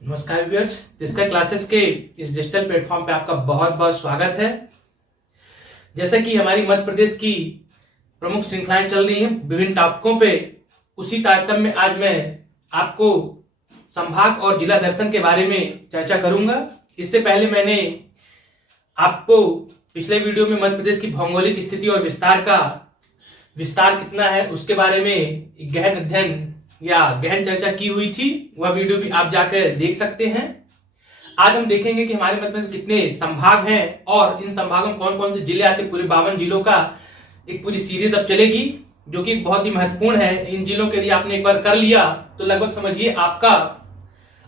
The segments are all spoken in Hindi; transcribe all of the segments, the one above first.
नमस्कार व्यूअर्स, जिसका क्लासेस के इस डिजिटल प्लेटफॉर्म पे आपका बहुत बहुत स्वागत है। जैसा कि हमारी मध्य प्रदेश की प्रमुख श्रृंखलाएं चल रही हैं विभिन्न टॉपिकों पे, उसी तारतम्य में आज मैं आपको संभाग और जिला दर्शन के बारे में चर्चा करूंगा। इससे पहले मैंने आपको पिछले वीडियो में मध्य प्रदेश की भौगोलिक स्थिति और विस्तार कितना है उसके बारे में गहन अध्ययन या गहन चर्चा की हुई थी। वह वीडियो भी आप जाकर देख सकते हैं। आज हम देखेंगे कि हमारे मध्य प्रदेश कितने संभाग हैं और इन संभागों में कौन कौन से जिले आते हैं। पूरे 52 जिलों का एक पूरी सीरीज अब चलेगी, जो कि बहुत ही महत्वपूर्ण है। इन जिलों के यदि आपने एक बार कर लिया तो लगभग समझिए आपका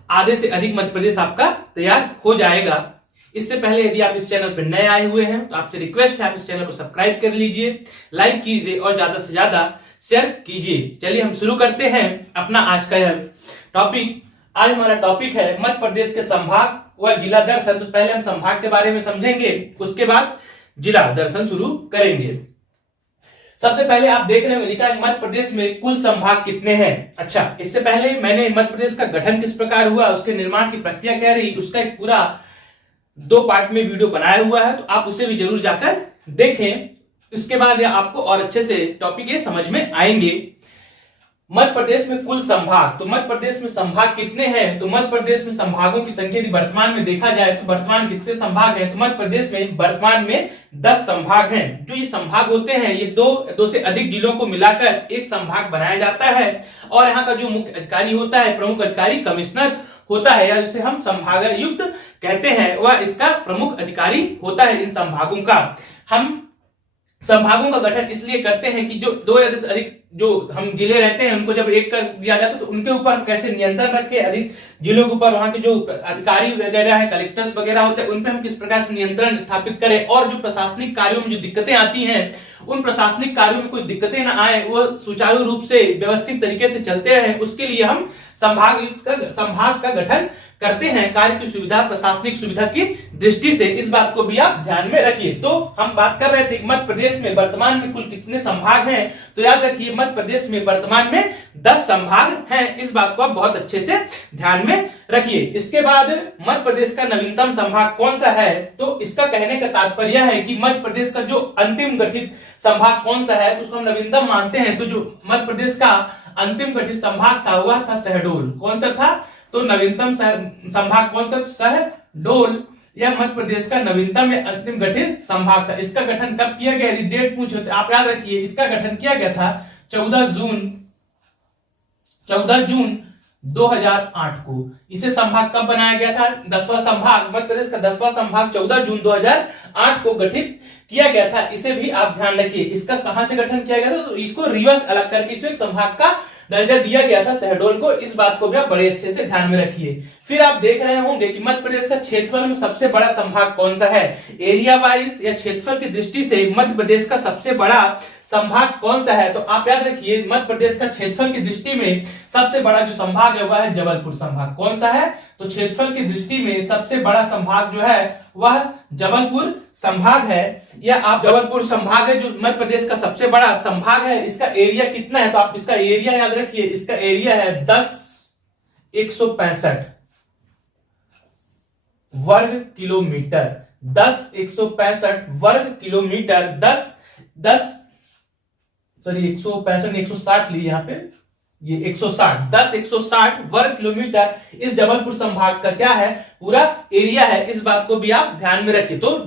आधे से अधिक मध्य प्रदेश आपका तैयार हो जाएगा। इससे पहले यदि आप इस चैनल पर नए आए हुए हैं तो आपसे रिक्वेस्ट है आप इस चैनल को सब्सक्राइब कर लीजिए, लाइक कीजिए और ज्यादा से ज्यादा शेयर कीजिए। चलिए हम शुरू करते हैं अपना आज का यह टॉपिक। आज हमारा टॉपिक है मध्य प्रदेश के संभाग व जिला दर्शन। तो पहले हम संभाग के बारे में समझेंगे, उसके बाद जिला दर्शन शुरू करेंगे। सबसे पहले आप देख रहे हो लिखा है मध्य प्रदेश में कुल संभाग कितने हैं। अच्छा, इससे पहले मैंने मध्य प्रदेश का गठन किस प्रकार हुआ, उसके निर्माण की प्रक्रिया क्या रही, उसका एक पूरा 2 पार्ट में वीडियो बनाया हुआ है, तो आप उसे भी जरूर जाकर देखें। इसके बाद आपको और अच्छे से टॉपिक ये समझ में आएंगे। मध्य प्रदेश में कुल संभाग, तो मध्य प्रदेश में संभाग कितने हैं। तो मध्य प्रदेश में संभागों की संख्या यदि वर्तमान में देखा जाए तो वर्तमान कितने संभाग हैं। तो मध्य प्रदेश में वर्तमान में 10 संभाग हैं। जो ये संभाग होते हैं ये दो से अधिक जिलों को मिलाकर एक संभाग बनाया जाता है और यहाँ का जो मुख्य अधिकारी होता है, प्रमुख अधिकारी कमिश्नर होता है, या जिसे हम संभागायुक्त कहते हैं, वह इसका प्रमुख अधिकारी होता है। इन संभागों का हम संभागों का गठन इसलिए करते हैं कि जो 2 या अधिक जो हम जिले रहते हैं उनको जब एक कर दिया जाता है तो उनके ऊपर हम कैसे नियंत्रण रखें, अधिक जिलों के ऊपर वहां के जो अधिकारी वगैरह है, कलेक्टर्स वगैरह होते हैं, उन पर हम किस प्रकार से नियंत्रण स्थापित करें और जो प्रशासनिक कार्यों में जो दिक्कतें आती हैं उन प्रशासनिक कार्यों में कोई दिक्कतें ना आए, वो सुचारू रूप से व्यवस्थित तरीके से चलते रहे, उसके लिए हम संभाग का गठन करते हैं कार्य की सुविधा, प्रशासनिक सुविधा की दृष्टि से। इस बात को भी आप ध्यान में रखिए। तो हम बात कर रहे थे मध्य प्रदेश में वर्तमान में कुल कितने संभाग हैं। तो याद रखिए मध्य प्रदेश में वर्तमान में 10 संभाग हैं। इस बात को आप बहुत अच्छे से ध्यान में रखिए। इसके बाद मध्य प्रदेश का नवीनतम संभाग कौन सा है। तो इसका कहने का तात्पर्य है कि मध्य प्रदेश का जो अंतिम गठित संभाग कौन सा है तो उसको हम नवीनतम मानते हैं। तो जो मध्य प्रदेश का अंतिम गठित संभाग था वह था शहडोल। कौन सा था, तो नवीनतम संभाग कौन सा, शहडोल। यह मध्य प्रदेश का नवीनतम या अंतिम गठित संभाग था। इसका गठन कब किया गया, डेट पूछे तो आप याद रखिए इसका गठन किया गया था 14 जून 2008 को। इसे संभाग कब बनाया गया था, 10वां संभाग, मध्य प्रदेश का 10वां संभाग 14 जून 2008 को गठित किया गया था। इसे भी आप ध्यान रखिए। इसका कहां से गठन किया गया था, तो इसको रिवर्स अलग करके इसको एक संभाग का दर्जा दिया गया था शहडोल को। इस बात को भी आप बड़े अच्छे से ध्यान में रखिए। फिर आप देख रहे होंगे कि मध्य प्रदेश का क्षेत्रफल में सबसे बड़ा संभाग कौन सा है। एरिया वाइज या क्षेत्रफल की दृष्टि से मध्य प्रदेश का सबसे बड़ा संभाग कौन सा है। तो आप याद रखिए मध्य प्रदेश का क्षेत्रफल की दृष्टि में सबसे बड़ा जो संभाग है वह है जबलपुर संभाग। कौन सा है, तो क्षेत्रफल की दृष्टि में सबसे बड़ा संभाग जो है वह जबलपुर संभाग है। या आप जबलपुर संभाग है जो मध्य प्रदेश का सबसे बड़ा संभाग है। इसका एरिया कितना है, तो आप इसका एरिया याद रखिए। इसका एरिया है 10,165 वर्ग किलोमीटर। 10,165 वर्ग किलोमीटर। 160 ली यहाँ पे, ये 10,160 वर्ग किलोमीटर इस जबलपुर संभाग का क्या है, पूरा एरिया है। इस बात को भी आप ध्यान में रखिए। तो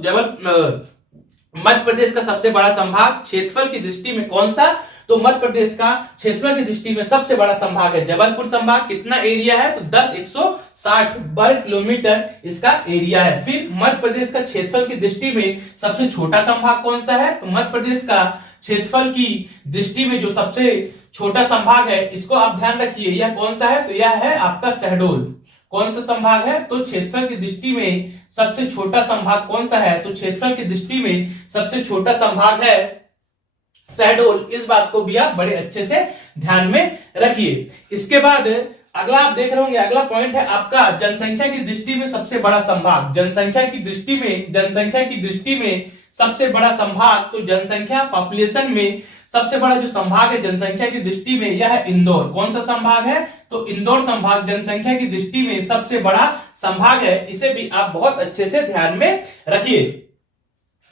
मध्य प्रदेश का सबसे बड़ा संभाग क्षेत्रफल की दृष्टि में कौन सा, तो मध्य प्रदेश का क्षेत्रफल की दृष्टि में सबसे बड़ा संभाग है जबलपुर संभाग। कितना एरिया है, तो 10,160 वर्ग किलोमीटर इसका एरिया है। फिर मध्य प्रदेश का क्षेत्रफल की दृष्टि में सबसे छोटा संभाग कौन सा है, तो मध्य प्रदेश का क्षेत्रफल की दृष्टि में जो सबसे छोटा संभाग है इसको आप ध्यान रखिए। यह कौन सा है, तो यह है आपका शहडोल। कौन सा संभाग है, तो क्षेत्रफल की दृष्टि में सबसे छोटा संभाग कौन सा है, तो क्षेत्रफल की दृष्टि में सबसे छोटा संभाग है शहडोल। इस बात को भी आप बड़े अच्छे से ध्यान में रखिए। इसके बाद अगला आप देख रहे होंगे, अगला पॉइंट है आपका जनसंख्या की दृष्टि में सबसे बड़ा संभाग। जनसंख्या की दृष्टि में सबसे बड़ा संभाग, तो जनसंख्या पॉपुलेशन में सबसे बड़ा जो संभाग है जनसंख्या की दृष्टि में, यह है इंदौर। कौन सा संभाग है? तो इंदौर संभाग जनसंख्या की दृष्टि में सबसे बड़ा संभाग है। इसे भी आप बहुत अच्छे से ध्यान में रखिए।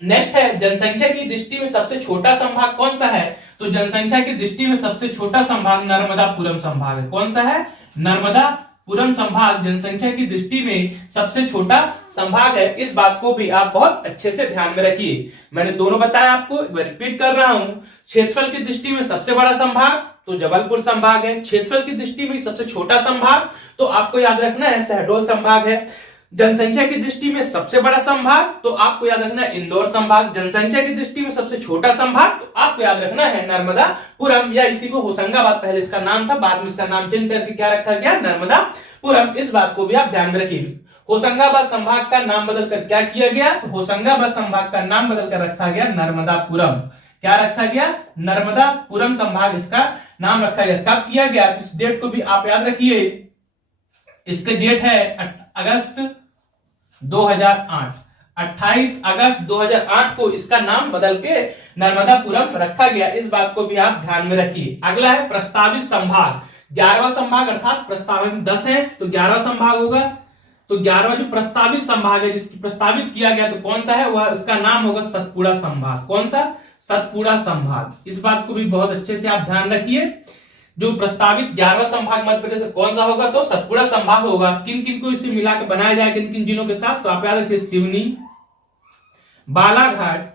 नेक्स्ट है जनसंख्या की दृष्टि में सबसे छोटा संभाग कौन सा है? तो जनसंख्या की दृष्टि में सबसे छोटा संभाग नर्मदापुरम संभाग है। कौन सा है? नर्मदापुरम संभाग जनसंख्या की दृष्टि में सबसे छोटा संभाग है। इस बात को भी आप बहुत अच्छे से ध्यान में रखिए। मैंने दोनों बताया आपको, रिपीट कर रहा हूं। क्षेत्रफल की दृष्टि में सबसे बड़ा संभाग तो जबलपुर संभाग है। क्षेत्रफल की दृष्टि में सबसे छोटा संभाग तो आपको याद रखना है शहडोल संभाग है। जनसंख्या की दृष्टि में सबसे बड़ा संभाग तो आपको याद रखना है इंदौर संभाग। जनसंख्या की दृष्टि में सबसे छोटा संभाग तो आपको याद रखना है नर्मदापुरम, या इसी को होशंगाबाद पहले इसका नाम था, बाद में इसका नाम चेंज करके क्या रखा गया? नर्मदापुरम। इस बात को भी आप ध्यान में रखिए। होशंगाबाद संभाग का नाम बदलकर क्या किया गया? तो होशंगाबाद संभाग का नाम बदलकर रखा गया नर्मदापुरम। क्या रखा गया? नर्मदापुरम संभाग इसका नाम रखा गया। कब किया गया? इस डेट को भी आप याद रखिए। इसके डेट है अगस्त 2008। 28 अगस्त 2008 को इसका नाम बदल के नर्मदापुरम रखा गया। इस बात को भी आप ध्यान में रखिए। अगला है प्रस्तावित संभाग। 11वां संभाग, अर्थात प्रस्तावित 10 है तो 11वां संभाग होगा। तो 11वां जो प्रस्तावित संभाग है जिसकी प्रस्तावित किया गया तो कौन सा है? वह उसका नाम होगा सतपुड़ा संभाग। कौन सा? सतपुड़ा संभाग। इस बात को भी बहुत अच्छे से आप ध्यान रखिए। जो प्रस्तावित 11वां संभाग मध्य प्रदेश से कौन सा होगा? तो सतपुड़ा संभाग होगा। किन किन को इसमें मिलाकर बनाया जाए, किन किन जिलों के साथ? तो आप याद रखिए सिवनी, बालाघाट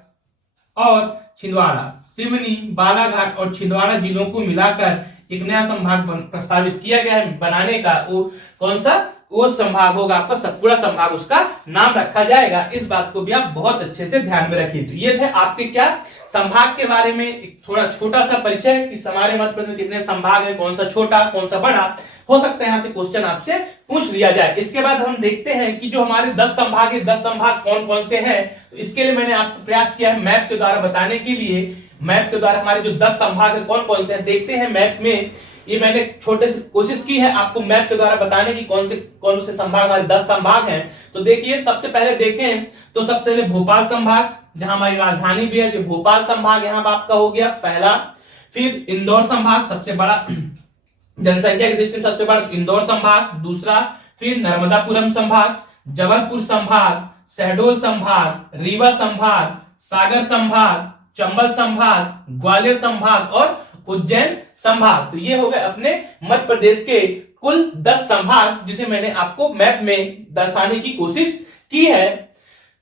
और छिंदवाड़ा। सिवनी, बालाघाट और छिंदवाड़ा जिलों को मिलाकर एक नया संभाग प्रस्तावित किया गया है बनाने का। वो कौन सा? वो संभाग होगा आपका सतपुड़ा संभाग, उसका नाम रखा जाएगा। इस बात को भी आप बहुत अच्छे से ध्यान में रखिए। तो ये थे आपके क्या संभाग के बारे में एक थोड़ा छोटा सा परिचय कि हमारे मध्य प्रदेश में कितने संभाग है, कौन सा छोटा कौन सा बड़ा। हो सकता है यहाँ से क्वेश्चन आपसे पूछ लिया जाए। इसके बाद हम देखते हैं कि जो हमारे 10 संभाग है, 10 संभाग कौन कौन से हैं। तो इसके लिए मैंने आपको प्रयास किया है मैप के द्वारा बताने के लिए। मैप के द्वारा हमारे जो 10 संभाग है कौन कौन से हैं देखते हैं। मैप में ये मैंने छोटे से कोशिश की है आपको मैप के द्वारा बताने की कौन से संभाग हमारे 10 संभाग हैं। तो देखिए सबसे पहले देखें तो सबसे पहले भोपाल संभाग, जहां हमारी राजधानी भी है, जो भोपाल संभाग यहाँ आपका हो गया पहला। फिर इंदौर संभाग सबसे बड़ा जनसंख्या की दृष्टि में सबसे बड़ा इंदौर संभाग दूसरा। फिर नर्मदापुरम संभाग, जबलपुर संभाग, शहडोल संभाग, रीवा संभाग, सागर संभाग, चंबल संभाग, ग्वालियर संभाग और उज्जैन संभाग। तो ये हो गए अपने मध्य प्रदेश के कुल 10 संभाग जिसे मैंने आपको मैप में दर्शाने की कोशिश की है।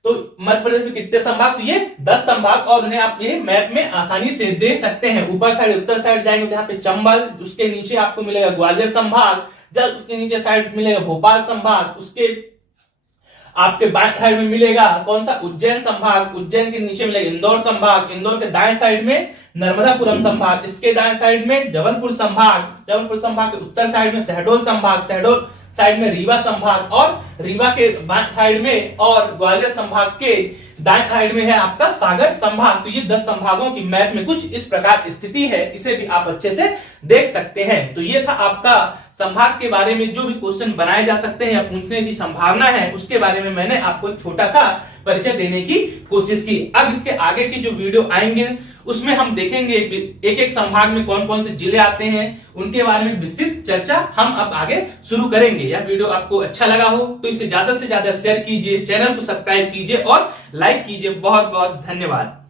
तो मध्य प्रदेश में कितने संभाग? तो ये 10 संभाग, और उन्हें आप ये मैप में आसानी से देख सकते हैं। ऊपर साइड उत्तर साइड जाएंगे तो यहाँ पे चंबल, उसके नीचे आपको मिलेगा ग्वालियर संभाग, जब उसके नीचे साइड मिलेगा भोपाल संभाग, उसके आपके बाएं साइड में मिलेगा कौन सा? उज्जैन संभाग, उज्जैन के नीचे मिलेगा इंदौर संभाग, इंदौर के दाएं साइड में नर्मदापुरम संभाग, इसके दाएं साइड में जबलपुर संभाग, जबलपुर संभाग के उत्तर साइड में शहडोल संभाग, शहडोल साइड में रीवा संभाग, और रीवा के बाएं साइड में और ग्वालियर संभाग के दाएं साइड में है आपका सागर संभाग। तो ये 10 संभागों की मैप में कुछ इस प्रकार स्थिति है, इसे भी आप अच्छे से देख सकते हैं। तो ये था आपका संभाग के बारे में जो भी क्वेश्चन बनाए जा सकते हैं या पूछने की संभावना है उसके बारे में मैंने आपको एक छोटा सा परिचय देने की कोशिश की। अब इसके आगे की जो वीडियो आएंगे उसमें हम देखेंगे एक एक संभाग में कौन कौन से जिले आते हैं, उनके बारे में विस्तृत चर्चा हम अब आगे शुरू करेंगे। यह वीडियो आपको अच्छा लगा हो तो इसे ज्यादा से ज्यादा शेयर कीजिए, चैनल को सब्सक्राइब कीजिए और लाइक कीजिए। बहुत बहुत धन्यवाद।